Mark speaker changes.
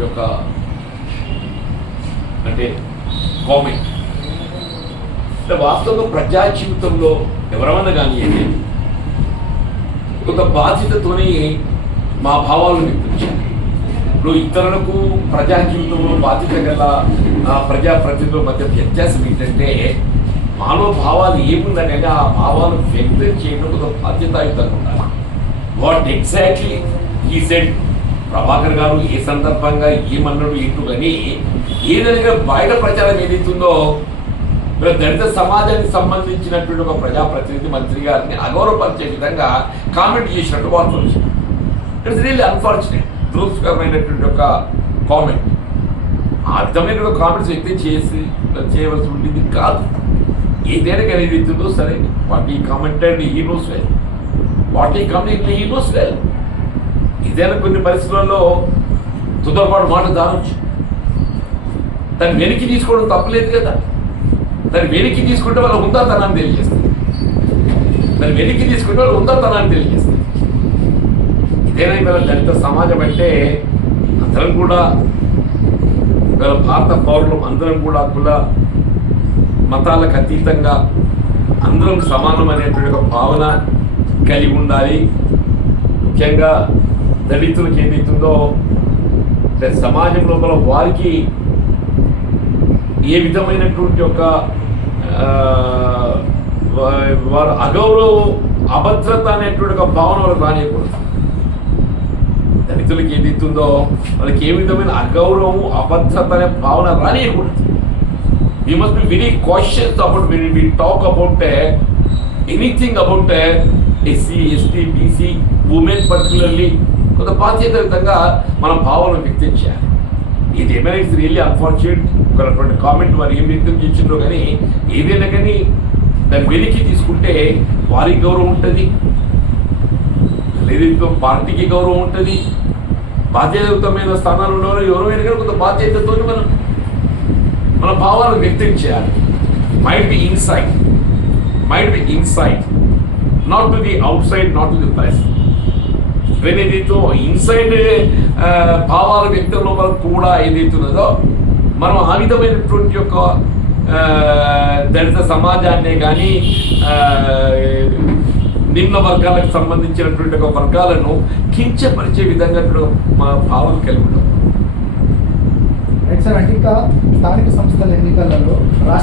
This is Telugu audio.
Speaker 1: యొక్క అంటే కామెంట్ అంటే వాస్తవంగా ప్రజా జీవితంలో ఎవరమన్నా కానీ ఒక బాధ్యతతోనే మా భావాలను వ్యక్తించాలి ఇప్పుడు ఇతరులకు ప్రజా జీవితంలో బాధ్యత గల ప్రజాప్రతినిధుల మధ్య వ్యత్యాసం ఏంటంటే మానవ భావాలు ఏమున్నా ఆ భావాలు వ్యక్తం చేయడం ఒక బాధ్యతాయుతంగా ఉండాలి. What exactly he said Prabhakar గారు ఏ సందర్భంగా ఏమన్నాడు ఏంటో కానీ ఏదైనా బయట ప్రచారం ఏదైతుందో దళిత సమాజానికి సంబంధించినటువంటి ఒక ప్రజాప్రతినిధి మంత్రి గారిని అగౌరవపరిచే విధంగా కామెంట్ చేసినట్టు వార్తలు వచ్చినాయి. ఇట్స్ రియల్లీ అన్ఫార్చునేట్ దురదృష్టకరమైనటువంటి ఒక కామెంట్ ఆ విధమైన కామెంట్స్ వ్యక్తి చేసి చేయవలసి ఉండేది కాదు. ఏదైనా కానీ ఇది ఇస్తుందో సరే what he and he knows well what he comment he knows well ఇదైనా కొన్ని పరిస్థితులలో తుదరపాటు మాట దానొచ్చు. దాన్ని వెనక్కి తీసుకోవడం తప్పలేదు కదా. దాన్ని వెనక్కి తీసుకుంటే వాళ్ళ ఉందాతనాన్ని తెలియజేస్తుంది. దాన్ని వెనక్కి తీసుకుంటే వాళ్ళ ఉందాతనాన్ని తెలియజేస్తుంది. ఇదేనా ఇవాళ దళిత సమాజం అంటే అందరం కూడా ఇవాళ భారత పౌరులు అందరం కూడా కుల మతాలకు అతీతంగా అందరం సమానం అనేటువంటి ఒక భావన కలిగి ఉండాలి. ముఖ్యంగా దళితులకు ఏదైతుందో అంటే సమాజం లోపల వారికి ఏ విధమైనటువంటి ఒక ఆ, వా- వారు అగౌరవం అభద్రత అనేటువంటి ఒక భావన వాళ్ళకి రానియకూడదు దళితులకి ఏదైతుందో వాళ్ళకి ఏ విధమైన అగౌరవం అభద్రత అనే భావన రానియకూడదు you must be very cautious about when we talk about anything about SC ST BC women particularly కొంత బాధ్యతయుతంగా మన భావాలను వ్యక్తం చేయాలి ఇది ఏమైనా ఇట్స్ రియల్లీ అన్ఫార్చునేట్ ఒకటువంటి కామెంట్ వారు ఏం వ్యక్తం చేసిండ్రో కానీ ఏదైనా కానీ దాన్ని వెలికి తీసుకుంటే వారికి గౌరవం ఉంటుంది. లేదా పార్టీకి గౌరవం ఉంటుంది. బాధ్యతయుతమైన స్థానాలు ఉన్నవారు ఎవరైనా కానీ కొంత బాధ్యతతో మనం మన భావాలను వ్యక్తం చేయాలి mind be inside mind be inside not to the outside not to the press ఏదైతే ఇన్సైడ్ భావాల వ్యక్తం లోపల కూడా ఏదైతున్నదో మనం ఆ విధమైనటువంటి యొక్క దళిత సమాజాన్నే కానీ నిమ్న వర్గాలకు సంబంధించినటువంటి ఒక వర్గాలను కించపరిచే విధంగా మా భావం కలిగి ఉంటాం
Speaker 2: రైట్ సార్ అంటే ఇంకా స్థానిక సంస్థల ఎన్నికలలో రాష్ట్ర